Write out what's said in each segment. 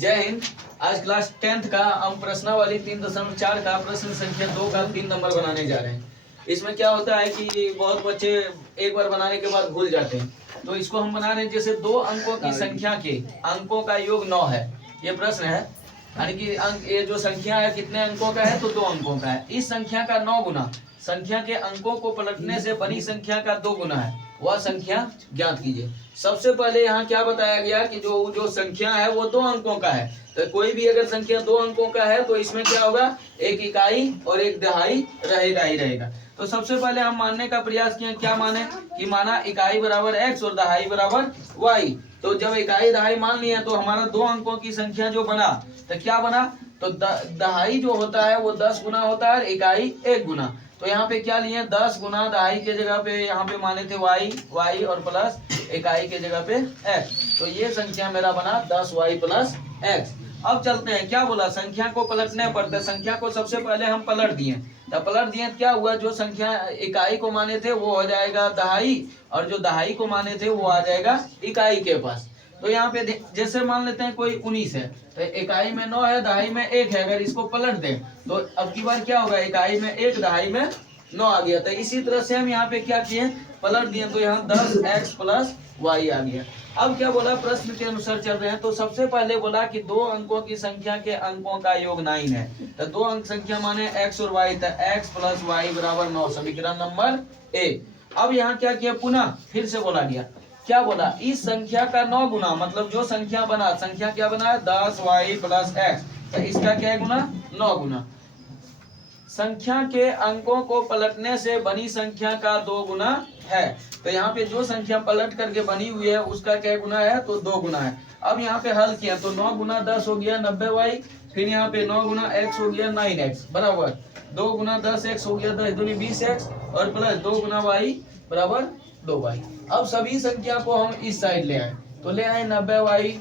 जय हिंद। आज class 10th का हम प्रश्नावली 3.4 का प्रश्न संख्या 2 का 3 नंबर बनाने जा रहे हैं। इसमें क्या होता है कि बहुत बच्चे एक बार बनाने के बाद भूल जाते हैं, तो इसको हम बना रहे हैं जैसे 2 अंकों की संख्या के अंकों का योग 9 है। ये प्रश्न है, यानी कि अंक ये जो संख्या है कितने अंकों का है, तो 2 अंकों का है। इस संख्या का 9 गुना संख्या के अंकों को पलटने से बनी संख्या का 2 गुना है, वह संख्या ज्ञात कीजिए। सबसे पहले यहाँ क्या बताया गया कि जो संख्या है वो 2 अंकों का है। तो कोई भी अगर संख्या 2 अंकों का है तो इसमें क्या होगा, एक इकाई और एक दहाई रहेगा ही रहेगा। तो सबसे पहले हम मानने का प्रयास किए, क्या माने कि माना इकाई बराबर x और दहाई बराबर y। तो जब इकाई दहाई मान लिया तो हमारा 2 अंकों की संख्या जो बना, तो क्या बना, तो दहाई जो होता है वो 10 गुना होता है, इकाई 1 गुना। तो यहाँ पे क्या लिए, 10 गुना दहाई के जगह पे यहाँ पे माने थे y और प्लस इकाई के जगह पे x। तो ये संख्या मेरा बना 10y प्लस x। अब चलते हैं, क्या बोला, संख्या को पलटने पर। संख्या को सबसे पहले हम पलट दिए, तो पलट दिए क्या हुआ, जो संख्या इकाई को माने थे वो हो जाएगा दहाई, और जो दहाई को माने थे वो आ जाएगा इकाई के पास। तो यहाँ पे जैसे मान लेते हैं कोई 19 है, तो इकाई में 9 है, दहाई में 1 है। अगर इसको पलट दें तो अब की बार क्या होगा, इकाई में 1 दहाई में 9 आ गया। तो इसी तरह से हम यहाँ पे क्या किए, पलट दिए, तो यहाँ 10x प्लस y आ गया। अब क्या बोला, प्रश्न के अनुसार चल रहे हैं। तो सबसे पहले बोला कि 2 अंकों की संख्या के अंकों का योग 9 है। तो 2 अंक संख्या माने x और y, तो x प्लस y बराबर 9, समीकरण नंबर 1। अब यहाँ क्या किया, पुनः फिर से बोला गया, क्या बोला, इस संख्या का 9 गुना, मतलब जो संख्या बना, संख्या क्या बना, 10y प्लस x, तो इसका क्या है गुना, 9 गुना। संख्या के अंकों को पलटने से बनी संख्या का 2 गुना है। तो यहाँ पे जो संख्या पलट करके बनी हुई है उसका क्या गुना है, तो 2 गुना है। अब यहाँ पे हल किया तो 9 गुना 10 हो गया 90y, फिर यहाँ पे 9 गुना x हो गया 9x बराबर 2 गुना 10x हो गया 10 दूनी 20x, और प्लस 2 गुना y बराबर 2y। अब सभी संख्या को हम इस साइड ले आए, तो ले आए 90y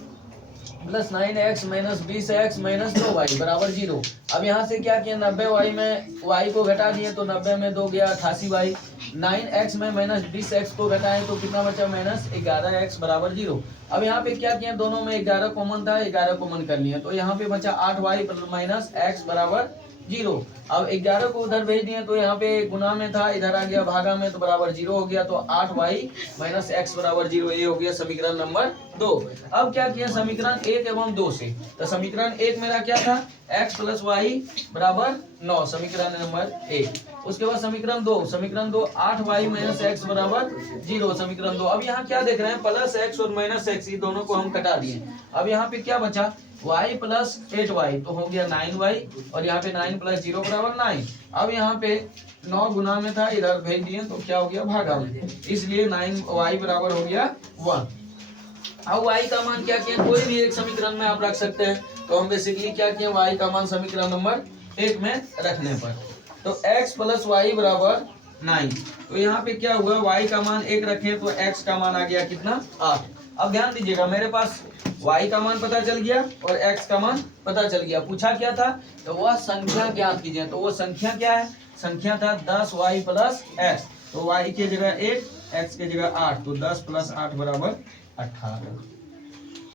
plus 9x minus 20x minus 2y बराबर 0। अब यहाँ से क्या किया, 90y में y को घटा दिए तो 90 में 2 गया 88y, 9x में माइनस 20x को घटाएं तो कितना बचा, माइनस 11x बराबर 0। अब यहाँ पे क्या किया, दोनों में 11 कॉमन था, 11 कॉमन कर लिया, तो यहाँ पे बचा 8y माइनस x बराबर 0। अब 11 को उधर भेज दिए तो यहाँ पे गुना में था, इधर आ गया भागा में, तो बराबर 0 हो गया। तो 8y माइनस x बराबर 0, ये हो गया समीकरण नंबर 2। अब क्या किया, समीकरण 1 एवं 2 से, तो समीकरण 1 मेरा क्या था, x प्लस y बराबर 9, समीकरण नंबर 1। उसके बाद समीकरण 2 8y माइनस x बराबर 0, समीकरण 2। अब यहाँ क्या देख रहे हैं, प्लस x और माइनस x, ये दोनों को हम कटा दिए। अब यहाँ पे क्या बचा, y प्लस 8y, तो हो गया 9y, और यहाँ पे 9 प्लस 0 बराबर 9। अब यहाँ पे 9 गुना में था, इधर भेज दिए तो क्या हो गया, भागा में, इसलिए 9y बराबर हो गया 1। अब y का मान क्या किया, कोई भी एक समीकरण में आप रख सकते हैं। तो हम बेसिकली क्या किए, y का मान समीकरण नंबर 1 में रखने पर, तो x प्लस y बराबर 9। तो यहाँ पे क्या हुआ, y का मान 1 रखे तो x का मान आ गया कितना, 8। अब ध्यान दीजिएगा, मेरे पास y का मान पता चल गया और x का मान पता चल गया। पूछा क्या था, तो वह संख्या ज्ञात कीजिए। तो वो संख्या क्या है, संख्या था 10y प्लस x, तो y के जगह 1, x के जगह 8, तो 10 प्लस 8 बराबर 18।